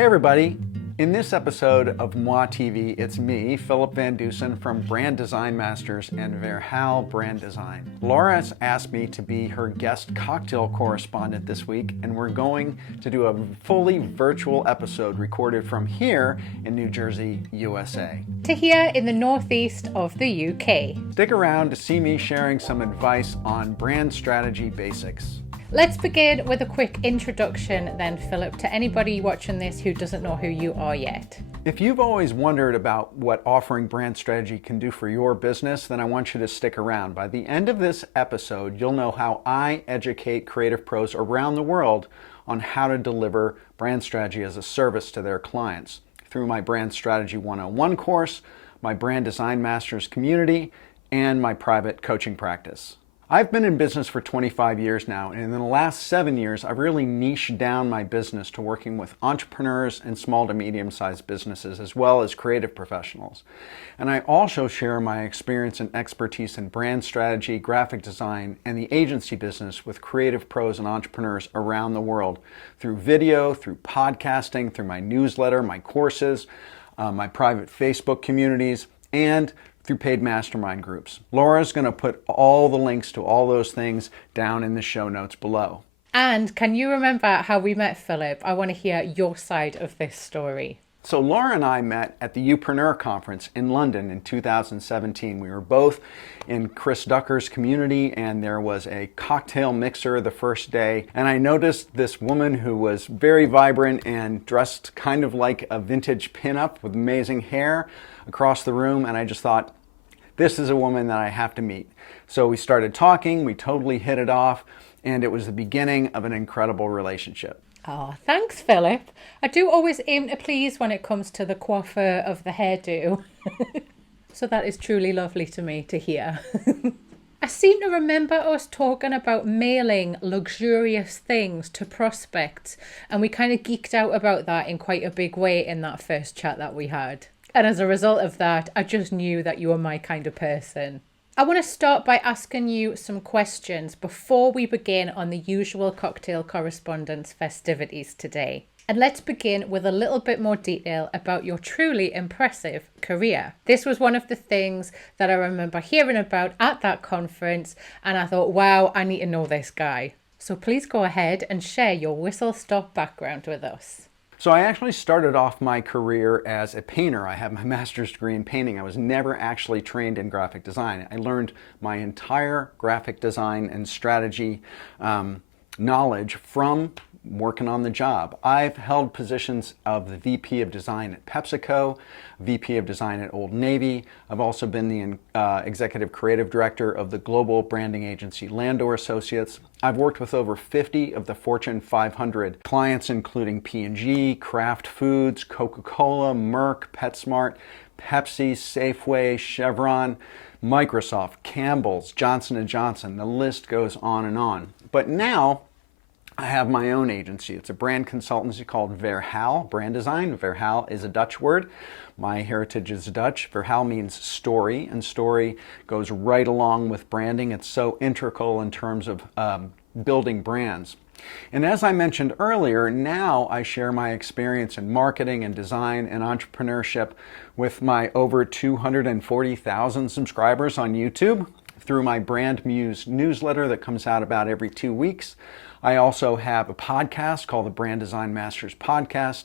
Hey everybody! In this episode of Moi TV, it's me, Philip van Dusen from Brand Design Masters and Verhaal Brand Design. Laura has asked me to be her guest cocktail correspondent this week, and we're going to do a fully virtual episode recorded from here in New Jersey, USA. To here in the northeast of the UK. Stick around to see me sharing some advice on brand strategy basics. Let's begin with a quick introduction then, Philip, to anybody watching this who doesn't know who you are yet. If you've always wondered about what offering brand strategy can do for your business, then I want you to stick around. By the end of this episode, you'll know how I educate creative pros around the world on how to deliver brand strategy as a service to their clients through my Brand Strategy 101 course, my Brand Design Masters community, and my private coaching practice. I've been in business for 25 years now, and in the last 7 years, I've really niched down my business to working with entrepreneurs and small to medium-sized businesses, as well as creative professionals. And I also share my experience and expertise in brand strategy, graphic design, and the agency business with creative pros and entrepreneurs around the world through video, through podcasting, through my newsletter, my courses, my private Facebook communities, and through paid mastermind groups. Laura's going to put all the links to all those things down in the show notes below. And can you remember how we met, Philip? I want to hear your side of this story. So Laura and I met at the Youpreneur conference in London in 2017. We were both in Chris Ducker's community, and there was a cocktail mixer the first day. And I noticed this woman who was very vibrant and dressed kind of like a vintage pinup with amazing hair across the room. And I just thought, this is a woman that I have to meet. So we started talking, we totally hit it off, and it was the beginning of an incredible relationship. Oh, thanks, Philip. I do always aim to please when it comes to the coiffure of the hairdo. So that is truly lovely to me to hear. I seem to remember us talking about mailing luxurious things to prospects, and we kind of geeked out about that in quite a big way in that first chat that we had. And as a result of that, I just knew that you were my kind of person. I want to start by asking you some questions before we begin on the usual cocktail correspondence festivities today. And let's begin with a little bit more detail about your truly impressive career. This was one of the things that I remember hearing about at that conference, and I thought, wow, I need to know this guy. So please go ahead and share your whistle-stop background with us. So I actually started off my career as a painter. I have my master's degree in painting. I was never actually trained in graphic design. I learned my entire graphic design and strategy knowledge from working on the job. I've held positions of the VP of Design at PepsiCo, VP of Design at Old Navy. I've also been the Executive Creative Director of the global branding agency Landor Associates. I've worked with over 50 of the Fortune 500 clients, including P&G, Kraft Foods, Coca-Cola, Merck, PetSmart, Pepsi, Safeway, Chevron, Microsoft, Campbell's, Johnson & Johnson. The list goes on and on. But now, I have my own agency. It's a brand consultancy called Verhaal Brand Design. Verhaal is a Dutch word. My heritage is Dutch. Verhaal means story, and story goes right along with branding. It's so integral in terms of building brands. And as I mentioned earlier, now I share my experience in marketing and design and entrepreneurship with my over 240,000 subscribers on YouTube through my Brand Muse newsletter that comes out about every 2 weeks. I also have a podcast called the Brand Design Masters Podcast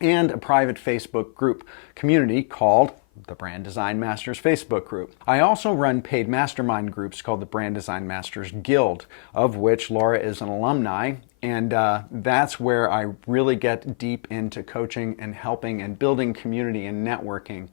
and a private Facebook group community called the Brand Design Masters Facebook group. I also run paid mastermind groups called the Brand Design Masters Guild, of which Laura is an alumni, and that's where I really get deep into coaching and helping and building community and networking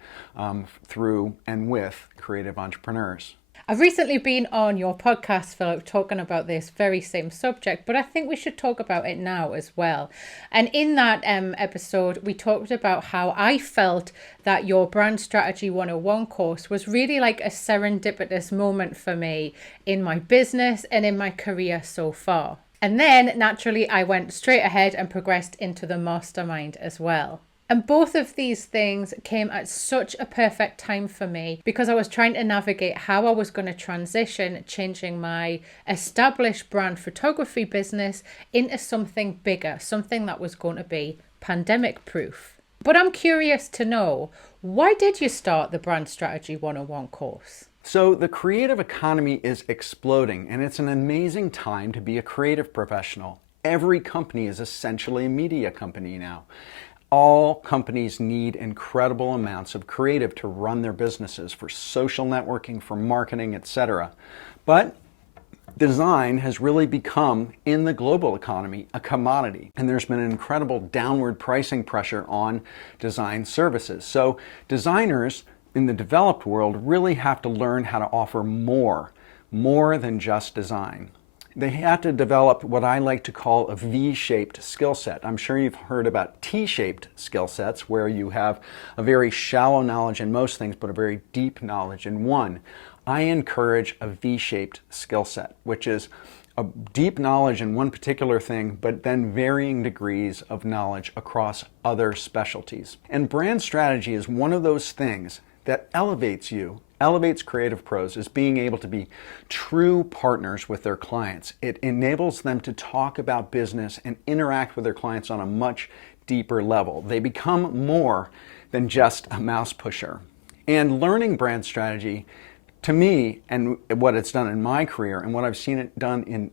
through and with creative entrepreneurs. I've recently been on your podcast, Philip, talking about this very same subject, but I think we should talk about it now as well. And in that episode, we talked about how I felt that your Brand Strategy 101 course was really like a serendipitous moment for me in my business and in my career so far. And then naturally, I went straight ahead and progressed into the mastermind as well. And both of these things came at such a perfect time for me because I was trying to navigate how I was going to transition, changing my established brand photography business into something bigger, something that was going to be pandemic proof. But I'm curious to know, why did you start the Brand Strategy 101 course? So the creative economy is exploding, and it's an amazing time to be a creative professional. Every company is essentially a media company now. All companies need incredible amounts of creative to run their businesses, for social networking, for marketing, etc. But design has really become, in the global economy, a commodity. And there's been an incredible downward pricing pressure on design services. So designers in the developed world really have to learn how to offer more than just design. They have to develop what I like to call a V-shaped skill set. I'm sure you've heard about T-shaped skill sets, where you have a very shallow knowledge in most things, but a very deep knowledge in one. I encourage a V-shaped skill set, which is a deep knowledge in one particular thing, but then varying degrees of knowledge across other specialties. And brand strategy is one of those things that elevates creative pros, as being able to be true partners with their clients. It enables them to talk about business and interact with their clients on a much deeper level. They become more than just a mouse pusher. And learning brand strategy, to me, and what it's done in my career, and what I've seen it done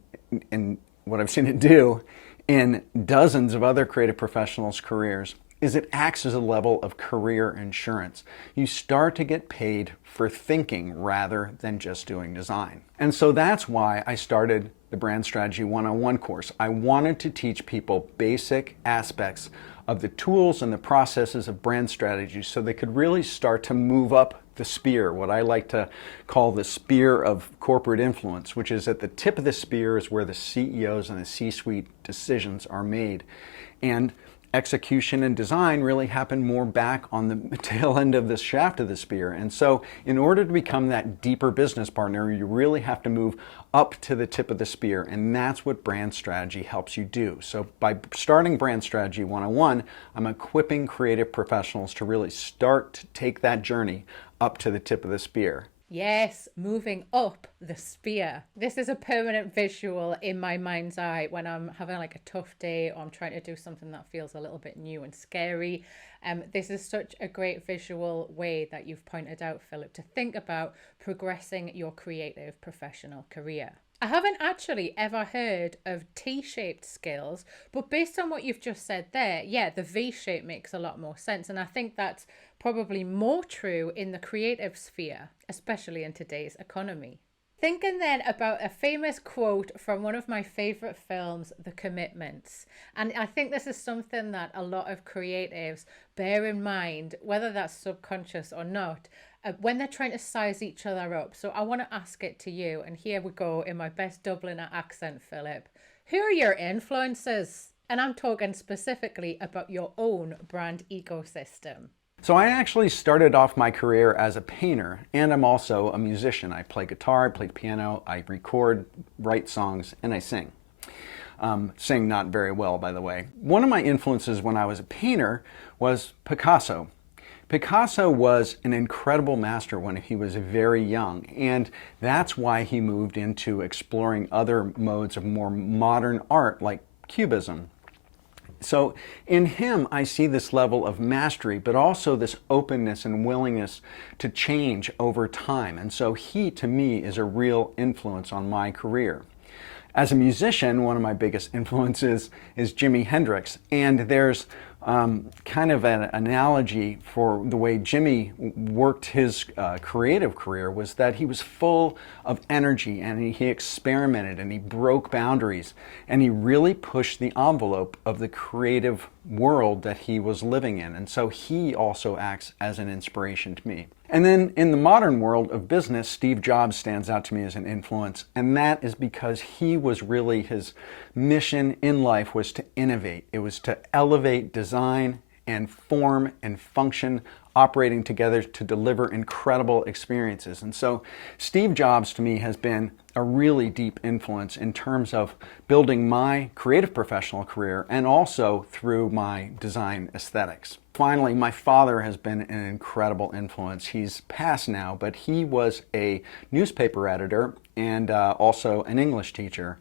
in what I've seen it do in dozens of other creative professionals' careers, is it acts as a level of career insurance. You start to get paid for thinking rather than just doing design. And so that's why I started the Brand Strategy 101 course. I wanted to teach people basic aspects of the tools and the processes of brand strategy, so they could really start to move up the spear, what I like to call the spear of corporate influence, which is at the tip of the spear is where the CEOs and the C-suite decisions are made. And execution and design really happen more back on the tail end of the shaft of the spear. And so in order to become that deeper business partner, you really have to move up to the tip of the spear. And that's what brand strategy helps you do. So by starting Brand Strategy 101, I'm equipping creative professionals to really start to take that journey up to the tip of the spear. Yes, moving up the spear. This is a permanent visual in my mind's eye when I'm having like a tough day, or I'm trying to do something that feels a little bit new and scary. This is such a great visual way that you've pointed out, Philip, to think about progressing your creative professional career. I haven't actually ever heard of T-shaped skills, but based on what you've just said there, yeah, the V-shape makes a lot more sense. And I think that's probably more true in the creative sphere, especially in today's economy. Thinking then about a famous quote from one of my favorite films, The Commitments. And I think this is something that a lot of creatives bear in mind, whether that's subconscious or not, when they're trying to size each other up. So I want to ask it to you. And here we go in my best Dubliner accent, Philip. Who are your influences? And I'm talking specifically about your own brand ecosystem. So I actually started off my career as a painter, and I'm also a musician. I play guitar, I play piano, I record, write songs, and I sing. Sing not very well, by the way. One of my influences when I was a painter was Picasso. Picasso was an incredible master when he was very young, and that's why he moved into exploring other modes of more modern art like Cubism. So in him, I see this level of mastery, but also this openness and willingness to change over time. And so he, to me, is a real influence on my career. As a musician, one of my biggest influences is Jimi Hendrix. And there's kind of an analogy for the way Jimmy worked his creative career, was that he was full of energy, and he experimented and he broke boundaries, and he really pushed the envelope of the creative world that he was living in. And so he also acts as an inspiration to me. And then in the modern world of business, Steve Jobs stands out to me as an influence, and that is because he was really, his mission in life was to innovate. It was to elevate design and form and function, operating together to deliver incredible experiences. And so Steve Jobs to me has been a really deep influence in terms of building my creative professional career, and also through my design aesthetics. Finally, my father has been an incredible influence. He's passed now, but he was a newspaper editor and also an English teacher.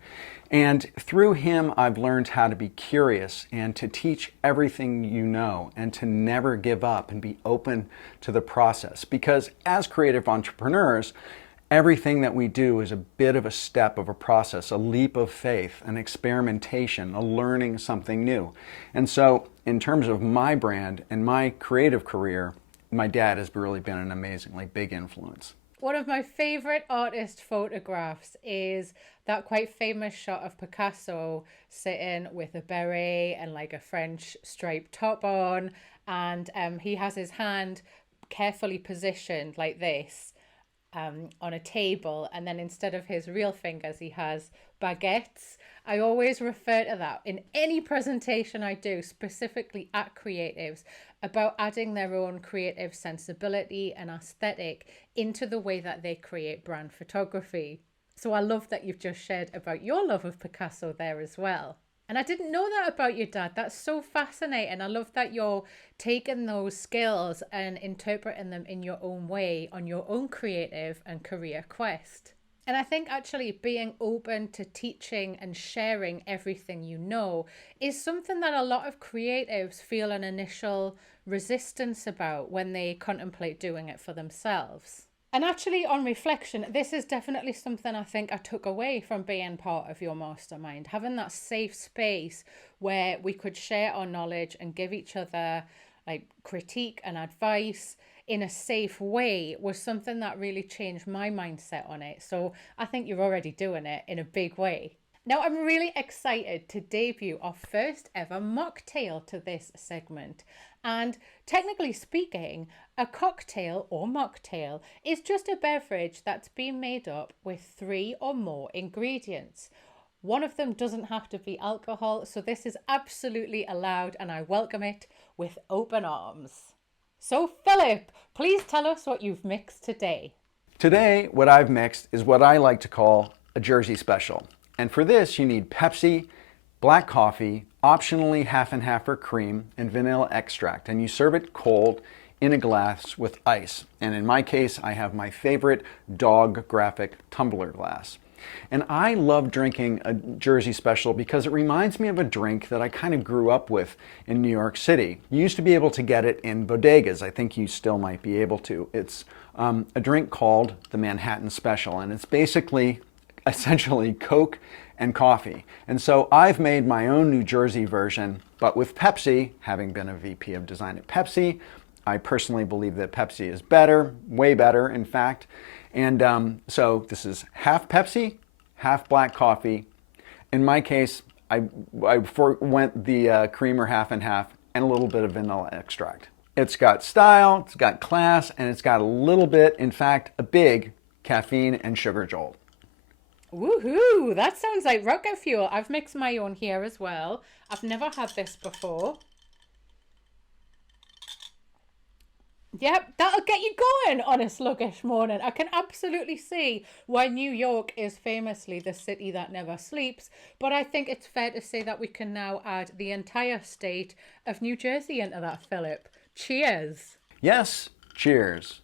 And through him, I've learned how to be curious and to teach everything you know and to never give up and be open to the process. Because as creative entrepreneurs, everything that we do is a bit of a step of a process, a leap of faith, an experimentation, a learning something new. And so in terms of my brand and my creative career, my dad has really been an amazingly big influence. One of my favorite artist photographs is that quite famous shot of Picasso sitting with a beret and like a French striped top on, and he has his hand carefully positioned like this on a table, and then instead of his real fingers he has baguettes. I always refer to that in any presentation I do, specifically at creatives, about adding their own creative sensibility and aesthetic into the way that they create brand photography. So I love that you've just shared about your love of Picasso there as well. And I didn't know that about your dad. That's so fascinating. I love that you're taking those skills and interpreting them in your own way on your own creative and career quest. And I think actually being open to teaching and sharing everything you know is something that a lot of creatives feel an initial resistance about when they contemplate doing it for themselves. And actually, on reflection, this is definitely something I think I took away from being part of your mastermind. Having that safe space where we could share our knowledge and give each other like critique and advice in a safe way was something that really changed my mindset on it. So I think you're already doing it in a big way. Now I'm really excited to debut our first ever mocktail to this segment. And technically speaking, a cocktail or mocktail is just a beverage that's been made up with 3 or more ingredients. One of them doesn't have to be alcohol, so this is absolutely allowed and I welcome it with open arms. So Philip, please tell us what you've mixed today. Today, what I've mixed is what I like to call a Jersey special. And for this, you need Pepsi, black coffee, optionally half and half for cream, and vanilla extract. And you serve it cold in a glass with ice. And in my case, I have my favorite dog graphic tumbler glass. And I love drinking a Jersey special because it reminds me of a drink that I kind of grew up with in New York City. You used to be able to get it in bodegas. I think you still might be able to. It's a drink called the Manhattan Special, and it's basically essentially Coke and coffee. And so I've made my own New Jersey version, but with Pepsi. Having been a VP of design at Pepsi, I personally believe that Pepsi is better, way better, in fact. And so this is half Pepsi, half black coffee. In my case, I went the creamer half and half and a little bit of vanilla extract. It's got style, it's got class, and it's got a little bit, in fact, a big caffeine and sugar jolt. Woohoo! That sounds like rocket fuel. I've mixed my own here as well. I've never had this before. Yep, that'll get you going on a sluggish morning. I can absolutely see why New York is famously the city that never sleeps, but I think it's fair to say that we can now add the entire state of New Jersey into that, Philip. Cheers. Yes, cheers.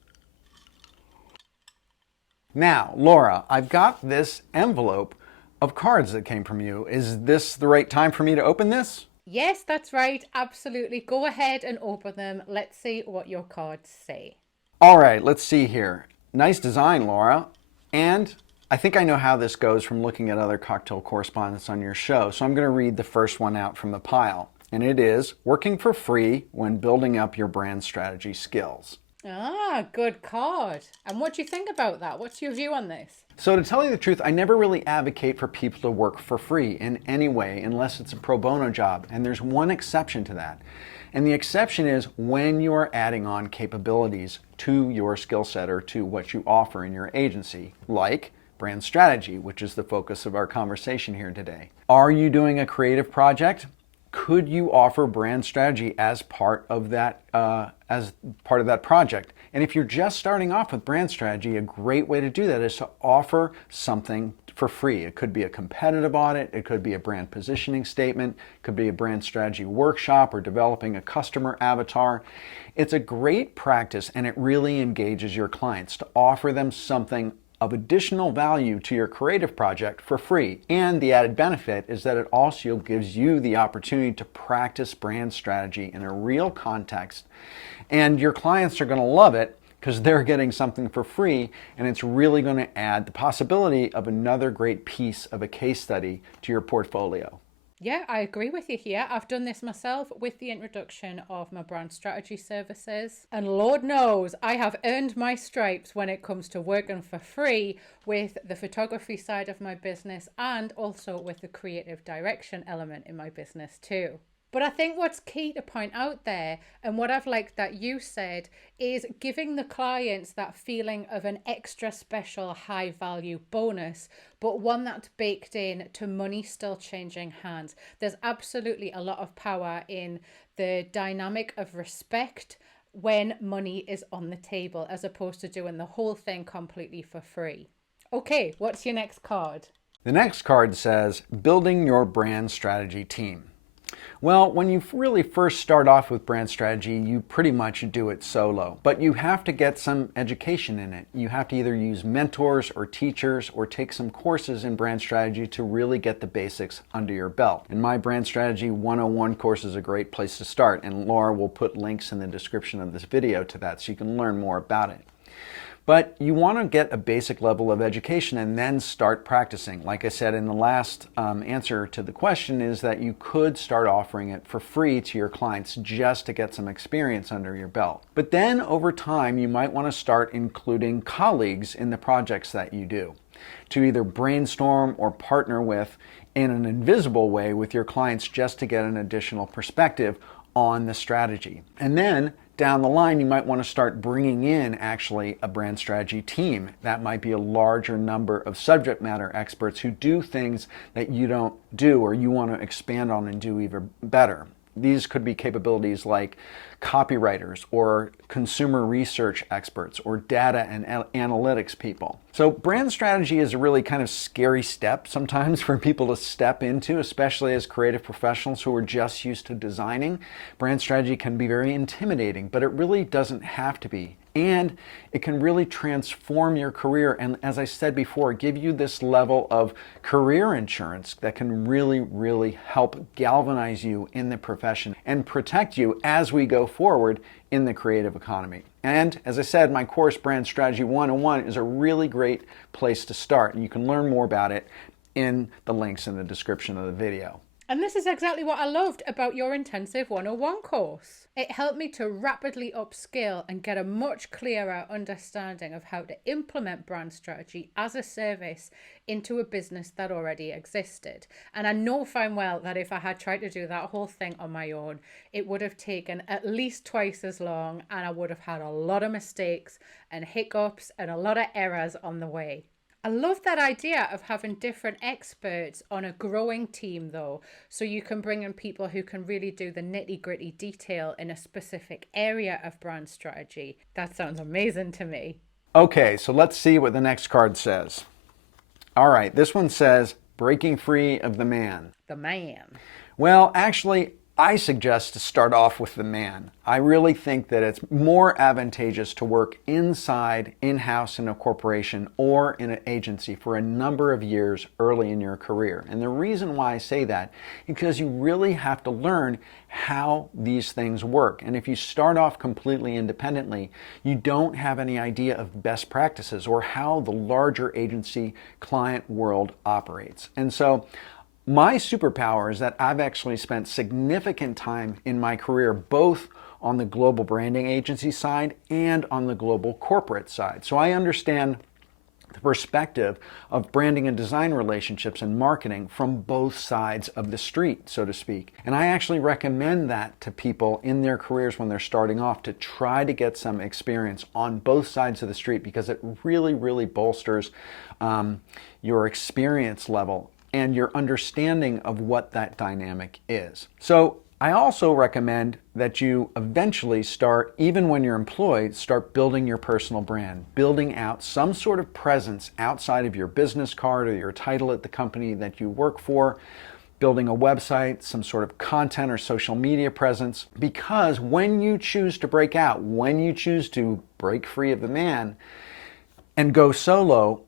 Now, Laura, I've got this envelope of cards that came from you. Is this the right time for me to open this? Yes, that's right. Absolutely. Go ahead and open them. Let's see what your cards say. All right, let's see here. Nice design, Laura. And I think I know how this goes from looking at other cocktail correspondents on your show. So I'm going to read the first one out from the pile. And it is working for free when building up your brand strategy skills. Ah, good card. And what do you think about that? What's your view on this? So to tell you the truth, I never really advocate for people to work for free in any way unless it's a pro bono job. And there's one exception to that. And the exception is when you are adding on capabilities to your skill set or to what you offer in your agency, like brand strategy, which is the focus of our conversation here today. Are you doing a creative project? Could you offer brand strategy as part of that project? And if you're just starting off with brand strategy, a great way to do that is to offer something for free. It could be a competitive audit, it could be a brand positioning statement, it could be a brand strategy workshop or developing a customer avatar. It's a great practice and it really engages your clients to offer them something of additional value to your creative project for free. And the added benefit is that it also gives you the opportunity to practice brand strategy in a real context. And your clients are going to love it because they're getting something for free, and it's really going to add the possibility of another great piece of a case study to your portfolio. Yeah, I agree with you here. I've done this myself with the introduction of my brand strategy services. And Lord knows I have earned my stripes when it comes to working for free with the photography side of my business and also with the creative direction element in my business too. But I think what's key to point out there, and what I've liked that you said, is giving the clients that feeling of an extra special high value bonus, but one that's baked in to money still changing hands. There's absolutely a lot of power in the dynamic of respect when money is on the table, as opposed to doing the whole thing completely for free. Okay, what's your next card? The next card says, building your brand strategy team. Well, when you really first start off with brand strategy, you pretty much do it solo, but you have to get some education in it. You have to either use mentors or teachers or take some courses in brand strategy to really get the basics under your belt. And my Brand Strategy 101 course is a great place to start, and Laura will put links in the description of this video to that so you can learn more about it. But you want to get a basic level of education and then start practicing. Like I said in the last answer to the question, is that you could start offering it for free to your clients just to get some experience under your belt. But then over time, you might want to start including colleagues in the projects that you do to either brainstorm or partner with in an invisible way with your clients just to get an additional perspective on the strategy. And then down the line, you might want to start bringing in actually a brand strategy team. That might be a larger number of subject matter experts who do things that you don't do or you want to expand on and do even better. These could be capabilities like copywriters or consumer research experts or data and analytics people. So brand strategy is a really kind of scary step sometimes for people to step into, especially as creative professionals who are just used to designing. Brand strategy can be very intimidating, but it really doesn't have to be. And it can really transform your career. And as I said before, give you this level of career insurance that can really, really help galvanize you in the profession and protect you as we go forward in the creative economy. And as I said, my course Brand Strategy 101 is a really great place to start. And you can learn more about it in the links in the description of the video. And this is exactly what I loved about your Intensive 101 course. It helped me to rapidly upskill and get a much clearer understanding of how to implement brand strategy as a service into a business that already existed. And I know fine well that if I had tried to do that whole thing on my own, it would have taken at least twice as long, and I would have had a lot of mistakes and hiccups and a lot of errors on the way. I love that idea of having different experts on a growing team though, so you can bring in people who can really do the nitty-gritty detail in a specific area of brand strategy. That sounds amazing to me. Okay, so let's see what the next card says. All right, this one says, breaking free of the man. The man. Well, actually, I suggest to start off with the man. I really think that it's more advantageous to work in-house in a corporation or in an agency for a number of years early in your career. And the reason why I say that is because you really have to learn how these things work. And if you start off completely independently, you don't have any idea of best practices or how the larger agency client world operates. And so my superpower is that I've actually spent significant time in my career both on the global branding agency side and on the global corporate side. So I understand the perspective of branding and design relationships and marketing from both sides of the street, so to speak. And I actually recommend that to people in their careers when they're starting off to try to get some experience on both sides of the street because it really, really bolsters your experience level and your understanding of what that dynamic is. So I also recommend that you eventually start, even when you're employed, start building your personal brand, building out some sort of presence outside of your business card or your title at the company that you work for, building a website, some sort of content or social media presence, because when you choose to break out, when you choose to break free of the man and go solo,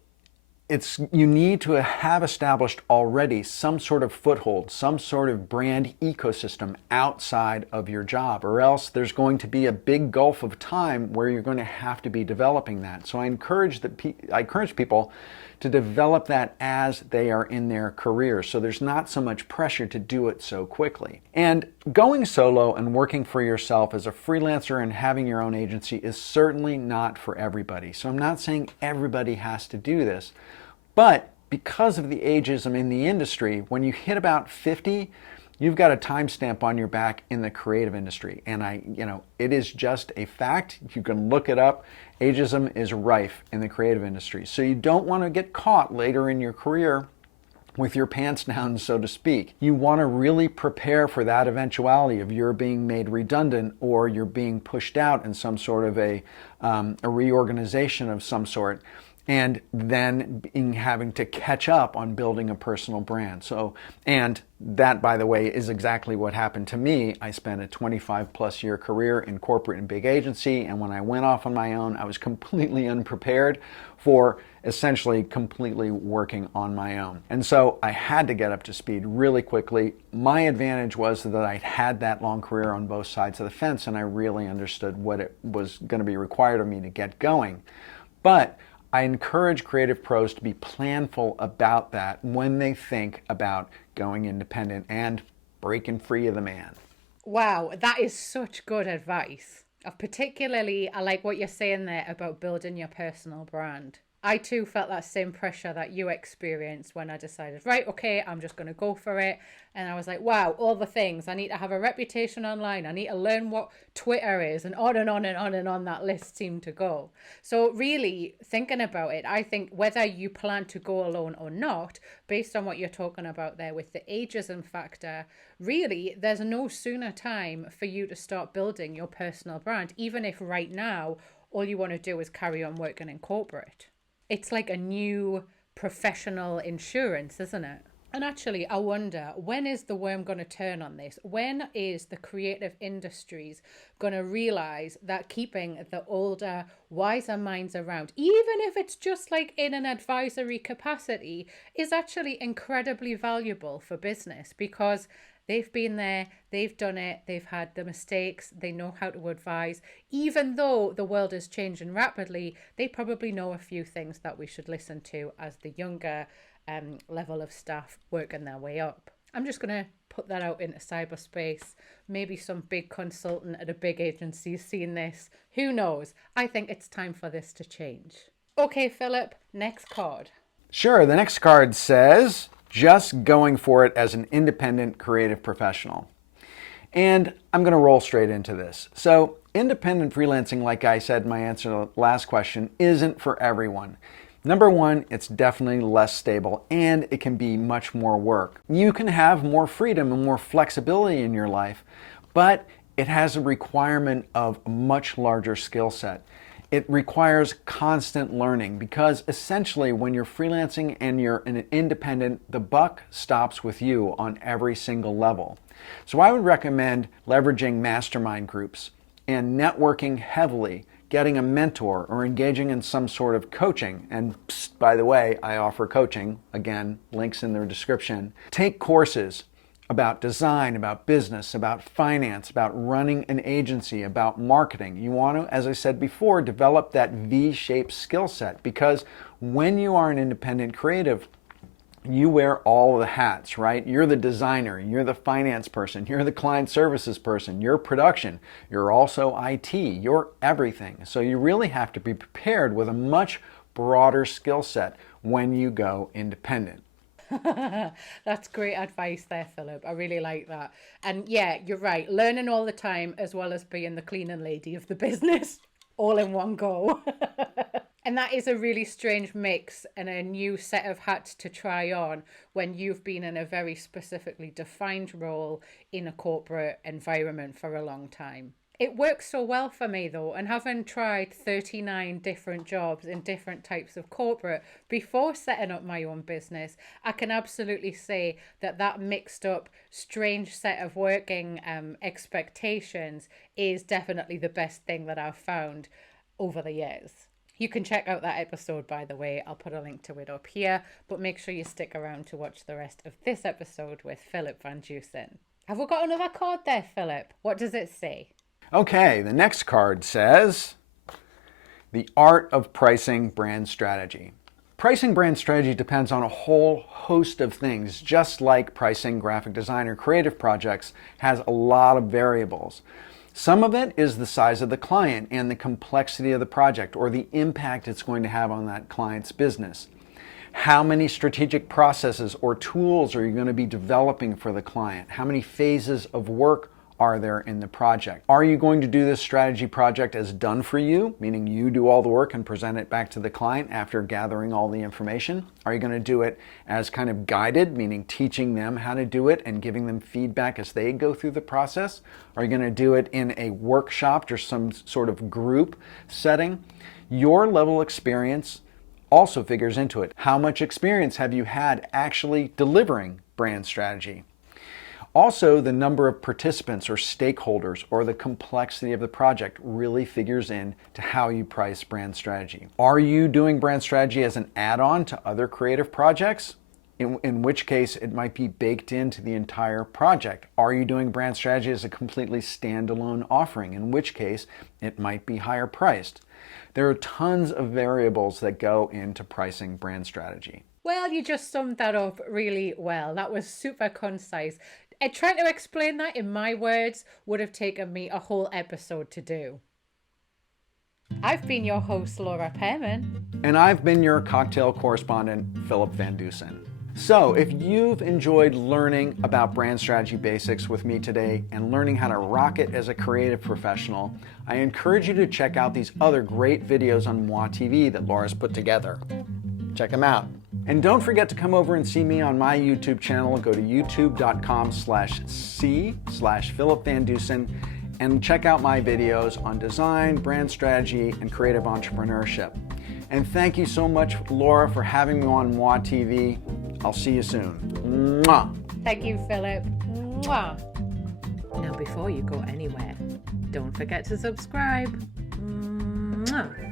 you need to have established already some sort of foothold, some sort of brand ecosystem outside of your job, or else there's going to be a big gulf of time where you're going to have to be developing that. So I encourage people to develop that as they are in their careers, so there's not so much pressure to do it so quickly. And going solo and working for yourself as a freelancer and having your own agency is certainly not for everybody. So I'm not saying everybody has to do this, but because of the ageism in the industry, when you hit about 50, you've got a timestamp on your back in the creative industry. And it is just a fact. You can look it up. Ageism is rife in the creative industry. So you don't want to get caught later in your career with your pants down, so to speak. You want to really prepare for that eventuality of you're being made redundant or you're being pushed out in some sort of a reorganization of some sort, and then having to catch up on building a personal brand. And that, by the way, is exactly what happened to me. I spent a 25+ year career in corporate and big agency, and when I went off on my own, I was completely unprepared for essentially completely working on my own. And so I had to get up to speed really quickly. My advantage was that I had that long career on both sides of the fence, and I really understood what it was going to be required of me to get going. But I encourage creative pros to be planful about that when they think about going independent and breaking free of the man. Wow, that is such good advice. Particularly, I like what you're saying there about building your personal brand. I too felt that same pressure that you experienced when I decided, right, okay, I'm just going to go for it. And I was like, wow, all the things. I need to have a reputation online. I need to learn what Twitter is, and on and on and on and on that list seemed to go. So really thinking about it, I think whether you plan to go alone or not, based on what you're talking about there with the ageism factor, really there's no sooner time for you to start building your personal brand, even if right now all you want to do is carry on working in corporate. It's like a new professional insurance, isn't it? And actually, I wonder, when is the worm going to turn on this? When is the creative industries going to realize that keeping the older, wiser minds around, even if it's just like in an advisory capacity, is actually incredibly valuable for business? Because they've been there, they've done it, they've had the mistakes, they know how to advise. Even though the world is changing rapidly, they probably know a few things that we should listen to as the younger level of staff working their way up. I'm just going to put that out into cyberspace. Maybe some big consultant at a big agency is seeing this. Who knows? I think it's time for this to change. Okay, Philip, next card. Sure, the next card says, just going for it as an independent creative professional. And I'm going to roll straight into this. So independent freelancing, like I said in my answer to the last question, isn't for everyone. Number one, it's definitely less stable and it can be much more work. You can have more freedom and more flexibility in your life, but it has a requirement of a much larger skill set. It requires constant learning because essentially when you're freelancing and you're an independent, the buck stops with you on every single level. So I would recommend leveraging mastermind groups and networking heavily, getting a mentor or engaging in some sort of coaching. And by the way, I offer coaching. Again, links in the description. Take courses about design, about business, about finance, about running an agency, about marketing. You want to, as I said before, develop that V-shaped skill set because when you are an independent creative, you wear all the hats, right? You're the designer, you're the finance person, you're the client services person, you're production, you're also IT, you're everything. So you really have to be prepared with a much broader skill set when you go independent. That's great advice there, Philip. I really like that. And yeah, you're right. Learning all the time as well as being the cleaning lady of the business all in one go. And that is a really strange mix and a new set of hats to try on when you've been in a very specifically defined role in a corporate environment for a long time. It works so well for me though, and having tried 39 different jobs in different types of corporate before setting up my own business, I can absolutely say that that mixed up, strange set of working expectations is definitely the best thing that I've found over the years. You can check out that episode, by the way. I'll put a link to it up here, but make sure you stick around to watch the rest of this episode with Philip van Dusen. Have we got another card there, Philip? What does it say? Okay, the next card says, the art of pricing brand strategy. Pricing brand strategy depends on a whole host of things, just like pricing graphic design or creative projects has a lot of variables. Some of it is the size of the client and the complexity of the project or the impact it's going to have on that client's business. How many strategic processes or tools are you going to be developing for the client? How many phases of work are there in the project? Are you going to do this strategy project as done for you, meaning you do all the work and present it back to the client after gathering all the information? Are you going to do it as kind of guided, meaning teaching them how to do it and giving them feedback as they go through the process? Are you going to do it in a workshop or some sort of group setting? Your level of experience also figures into it. How much experience have you had actually delivering brand strategy? Also, the number of participants or stakeholders or the complexity of the project really figures in to how you price brand strategy. Are you doing brand strategy as an add-on to other creative projects? In which case it might be baked into the entire project. Are you doing brand strategy as a completely standalone offering? In which case it might be higher priced. There are tons of variables that go into pricing brand strategy. Well, you just summed that up really well. That was super concise. Trying to explain that in my words would have taken me a whole episode to do. I've been your host, Laura Pearman. And I've been your cocktail correspondent, Philip van Dusen. So if you've enjoyed learning about brand strategy basics with me today and learning how to rock it as a creative professional, I encourage you to check out these other great videos on Moi TV that Laura's put together. Check them out. And don't forget to come over and see me on my YouTube channel. Go to youtube.com/c/Philip van Dusen and check out my videos on design, brand strategy, and creative entrepreneurship. And thank you so much, Laura, for having me on Moi TV. I'll see you soon. Mwah. Thank you, Philip. Mwah. Now, before you go anywhere, don't forget to subscribe. Mwah.